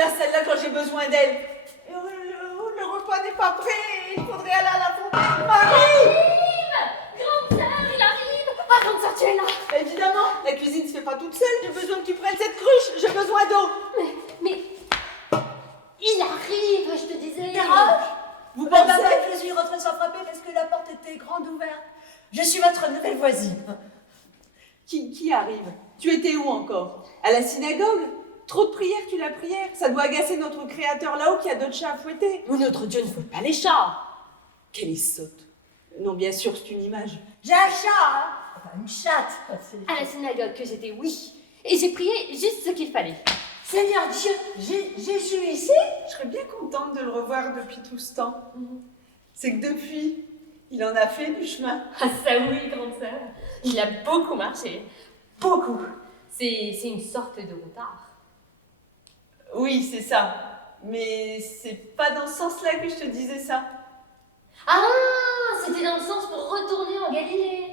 là, celle-là, quand j'ai besoin d'elle. Le repas n'est pas prêt. Il faudrait aller à la fontaine. Marie! Grande sœur, il arrive. Ah, grande sœur, tu es là. Évidemment, la cuisine se fait pas toute seule. J'ai besoin que tu prennes cette cruche. J'ai besoin d'eau. Mais... Il arrive, je te disais. Dérange? Vous Ben, pensez? je suis rentrée sans frapper parce que la porte était grande ouverte. Je suis votre nouvelle voisine. Qui arrive? Tu étais où encore? À la synagogue? Trop de prières, tu la prière. Ça doit agacer notre créateur là-haut qui a d'autres chats à fouetter. Ou notre Dieu ne fouette pas les chats. Quelle est sotte. Non, bien sûr, c'est une image. J'ai un chat, hein. Enfin, une chatte. À la synagogue que j'étais, oui. Et j'ai prié juste ce qu'il fallait. Seigneur Dieu, Jésus ici? Je serais bien contente de le revoir depuis tout ce temps. C'est que depuis, il en a fait du chemin. Ah ça oui, grande sœur. Il a beaucoup marché. Beaucoup. C'est une sorte de routard. Oui, c'est ça. Mais c'est pas dans ce sens-là que je te disais ça. Ah, c'était dans le sens pour retourner en Galilée.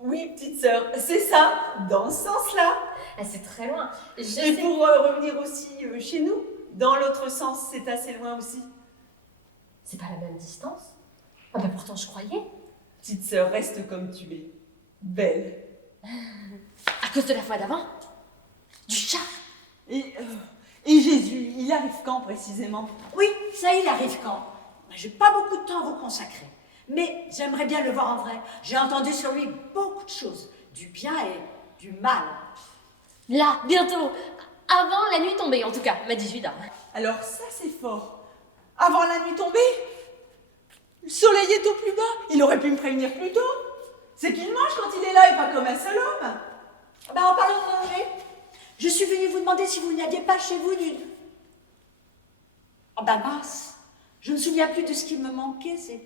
Oui, petite sœur, c'est ça, dans ce sens-là. Ah, c'est très loin. Je Et sais... pour revenir aussi chez nous, dans l'autre sens, c'est assez loin aussi. C'est pas la même distance. Ah bah pourtant je croyais. Petite sœur, reste comme tu es. Belle. À cause de la fois d'avant. Du chat. Et Jésus, il arrive quand précisément? Oui, ça il arrive quand? J'ai pas beaucoup de temps à vous consacrer. Mais j'aimerais bien le voir en vrai. J'ai entendu sur lui beaucoup de choses. Du bien et du mal. Là, bientôt. Avant la nuit tombée, en tout cas, m'a dit Judas. Alors ça, c'est fort. Avant la nuit tombée? Le soleil est au plus bas. Il aurait pu me prévenir plus tôt. C'est qu'il mange quand il est là et pas comme un seul homme. Ben, en parlant de manger, je suis venue vous demander si vous n'aviez pas chez vous d'une... Oh ben mince, je ne me souviens plus de ce qui me manquait, c'est...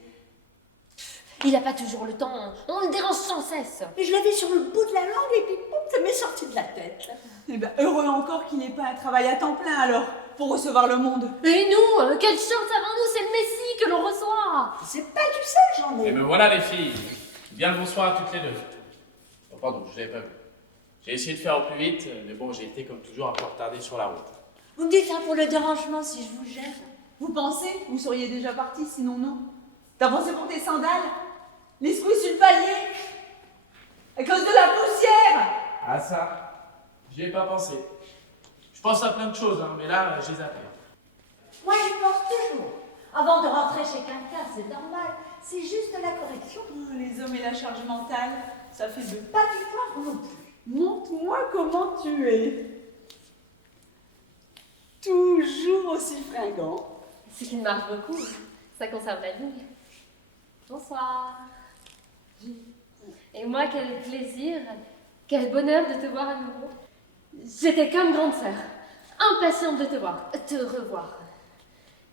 Il n'a pas toujours le temps. On le dérange sans cesse. Et je l'avais sur le bout de la langue et puis boum, ça m'est sorti de la tête. Eh ben, heureux encore qu'il n'ait pas un travail à temps plein alors, pour recevoir le monde. Et nous, quelle chance avons-nous, c'est le Messie que l'on reçoit. C'est pas du seul, j'en ai. Et me voilà les filles. Bien le bonsoir à toutes les deux. Oh, pardon, je l'avais pas vu. J'ai essayé de faire au plus vite, mais bon, j'ai été comme toujours un peu retardé sur la route. Vous me dites hein, pour le dérangement si je vous gêne. Vous pensez? Vous seriez déjà parti, sinon non. T'as pensé pour tes sandales? Les secouer sur le palier? À cause de la poussière? Ah ça, j'y ai pas pensé. Je pense à plein de choses, hein, mais là, j'ai zappé. Moi, j'y pense toujours. Avant de rentrer chez quelqu'un, c'est normal. C'est juste de la correction. Oh, les hommes et la charge mentale, ça fait deux. Pas du poivre non plus. Montre-moi comment tu es. Toujours aussi fringant. C'est qu'il marche beaucoup. Ça conserve la ligne. Bonsoir. Et moi, quel plaisir, quel bonheur de te voir à nouveau. J'étais comme grande sœur, impatiente de te voir, te revoir.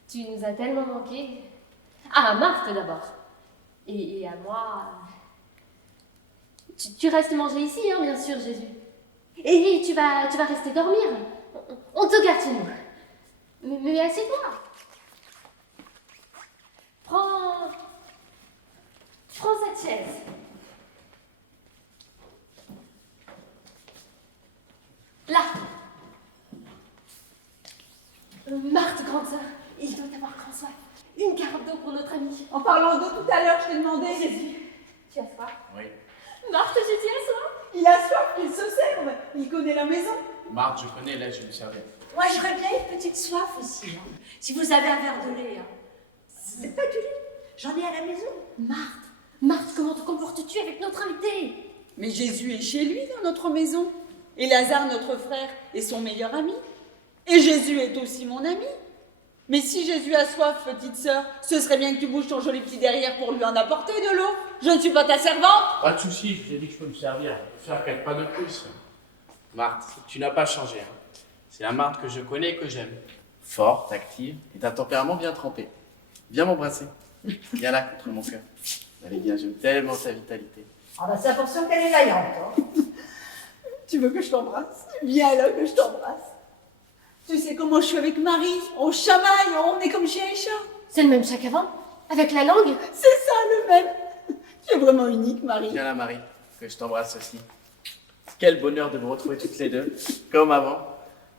Tu nous as tellement manqué. Ah, à Marthe d'abord. Et à moi. Tu restes manger ici, hein, bien sûr, Jésus. Et tu vas rester dormir. On te garde chez nous. Mais assieds-toi. Prends cette chaise. Là. Marthe, grande sœur, il doit avoir grand soif. Une carafe d'eau pour notre ami. En parlant d'eau tout à l'heure, je t'ai demandé. Tu as soif? Oui. Marthe, Jésus a soif. Il a soif, qu'il se serve. Il connaît la maison. Marthe, je connais, là, je me servais. Moi, j'aurais bien une petite soif aussi. Hein. Si vous avez un verre de lait. Hein. C'est pas du lait. J'en ai à la maison. Marthe, comment te comportes-tu avec notre invité? Mais Jésus est chez lui dans notre maison. Et Lazare, notre frère, est son meilleur ami. Et Jésus est aussi mon ami. Mais si Jésus a soif, petite sœur, ce serait bien que tu bouges ton joli petit derrière pour lui en apporter de l'eau. Je ne suis pas ta servante. Pas de soucis, j'ai dit que je peux me servir. Faire quelques pas de plus. Marthe, tu n'as pas changé. Hein. C'est la Marthe que je connais et que j'aime. Forte, active et d'un tempérament bien trempé. Viens m'embrasser. Viens là, contre mon cœur. Allez, viens, j'aime tellement ta vitalité. Ah bah c'est attention qu'elle est vaillante. Hein. Tu veux que je t'embrasse? Viens là que je t'embrasse. Tu sais comment je suis avec Marie? On chamaille, on est comme chien et chat. C'est le même chat qu'avant? Avec la langue? C'est ça le même. Tu es vraiment unique, Marie. Viens là, Marie, que je t'embrasse aussi. Quel bonheur de vous retrouver toutes les deux, comme avant.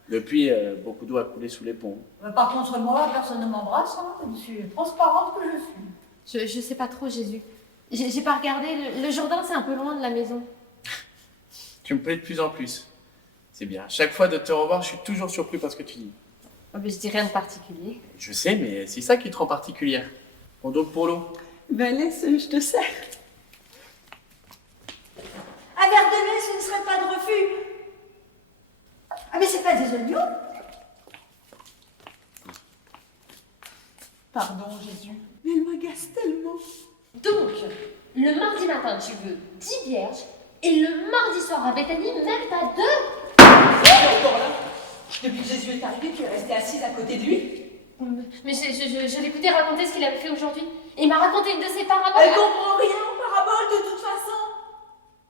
Depuis, beaucoup d'eau a coulé sous les ponts. Par contre, moi, personne ne m'embrasse. Hein. Je suis transparente que je suis. Je sais pas trop, Jésus. J'ai pas regardé. Le Jourdain, c'est un peu loin de la maison. Tu me plais de plus en plus. C'est bien. Chaque fois de te revoir, je suis toujours surpris par ce que tu dis. Oh, mais je dis rien de particulier. Je sais, mais c'est ça qui te rend particulière. Bon, donc pour l'eau. Ben laisse, je te sers. Un verre de lait, ce ne serait pas de refus. Ah, mais c'est pas des oignons. Pardon, Jésus. Mais elle m'agace tellement. Donc, le mardi matin, tu veux 10 vierges, et le mardi soir à Béthanie, même pas 2. Encore là. Depuis que Jésus est arrivé, tu es restée assise à côté de lui. Mais je l'écoutais raconter ce qu'il avait fait aujourd'hui. Et il m'a raconté une de ses paraboles. Elle comprend rien aux paraboles de toute façon.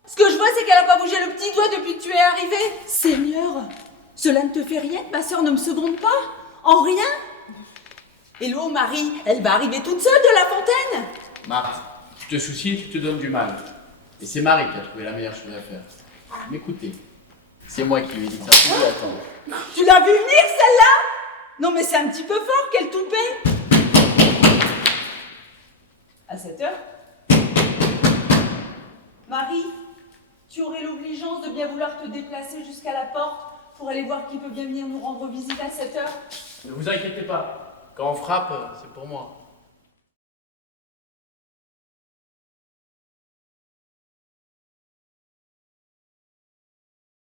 Ce que je vois, c'est qu'elle n'a pas bougé le petit doigt depuis que tu es arrivé. Seigneur, cela ne te fait rien que ma sœur ne me seconde pas? En rien? Hello, Marie, elle va arriver toute seule de la fontaine. Marthe, tu te soucies, tu te donnes du mal. Et c'est Marie qui a trouvé la meilleure chose à faire. M'écoutez. C'est moi qui lui ai dit que ça pouvait attendre. Tu l'as vu venir, celle-là? Non, mais c'est un petit peu fort, quelle toupée. À 7 heures? Marie, tu aurais l'obligeance de bien vouloir te déplacer jusqu'à la porte pour aller voir qui peut bien venir nous rendre visite à 7 heures. Ne vous inquiétez pas. Quand on frappe, c'est pour moi.